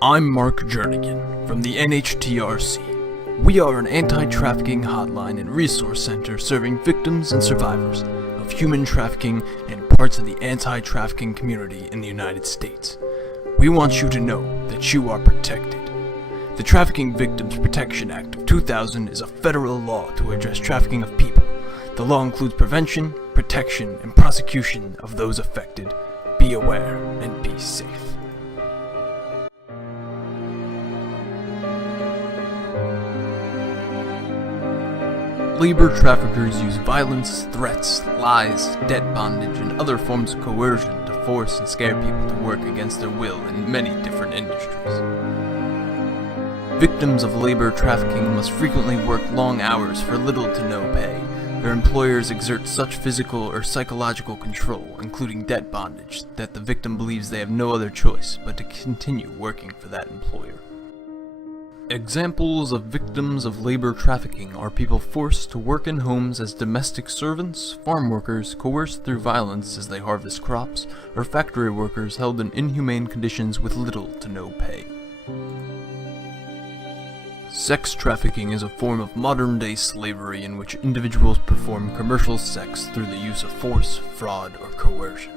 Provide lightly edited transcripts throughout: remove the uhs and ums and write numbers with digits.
I'm Mark Jernigan from the NHTRC. We are an anti-trafficking hotline and resource center serving victims and survivors of human trafficking and parts of the anti-trafficking community in the United States. We want you to know that you are protected. The Trafficking Victims Protection Act of 2000 is a federal law to address trafficking of people. The law includes prevention, protection, and prosecution of those affected. Be aware and be safe. Labor traffickers use violence, threats, lies, debt bondage, and other forms of coercion to force and scare people to work against their will in many different industries. Victims of labor trafficking must frequently work long hours for little to no pay. Their employers exert such physical or psychological control, including debt bondage, that the victim believes they have no other choice but to continue working for that employer. Examples of victims of labor trafficking are people forced to work in homes as domestic servants, farm workers coerced through violence as they harvest crops, or factory workers held in inhumane conditions with little to no pay. Sex trafficking is a form of modern-day slavery in which individuals perform commercial sex through the use of force, fraud, or coercion.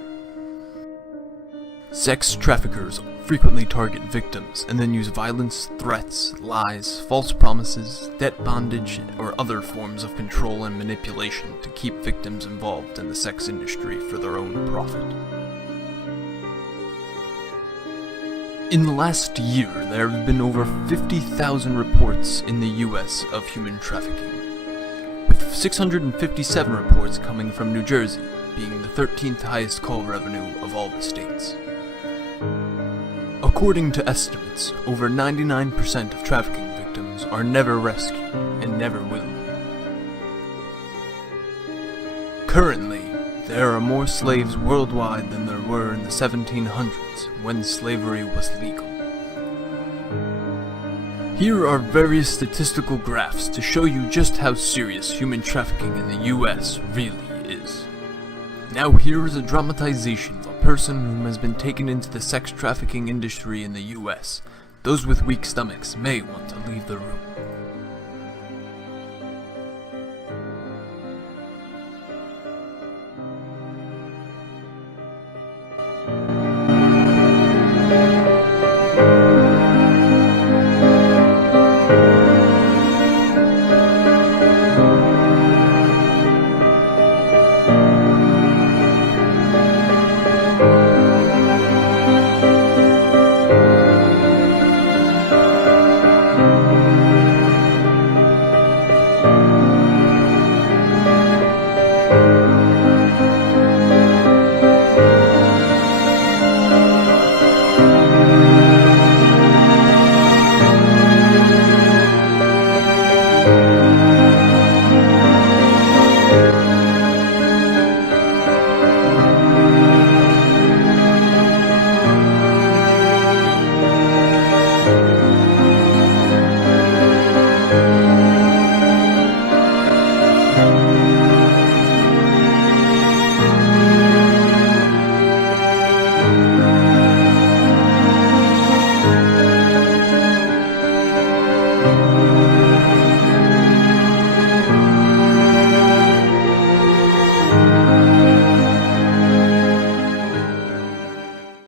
Sex traffickers frequently target victims and then use violence, threats, lies, false promises, debt bondage, or other forms of control and manipulation to keep victims involved in the sex industry for their own profit. In the last year, there have been over 50,000 reports in the US of human trafficking, with 657 reports coming from New Jersey, being the 13th highest call revenue of all the states. According to estimates, over 99% of trafficking victims are never rescued and never will be. Currently, there are more slaves worldwide than there were in the 1700s, when slavery was legal. Here are various statistical graphs to show you just how serious human trafficking in the US really is. Now here is a dramatization of a person who has been taken into the sex trafficking industry in the US. Those with weak stomachs may want to leave the room.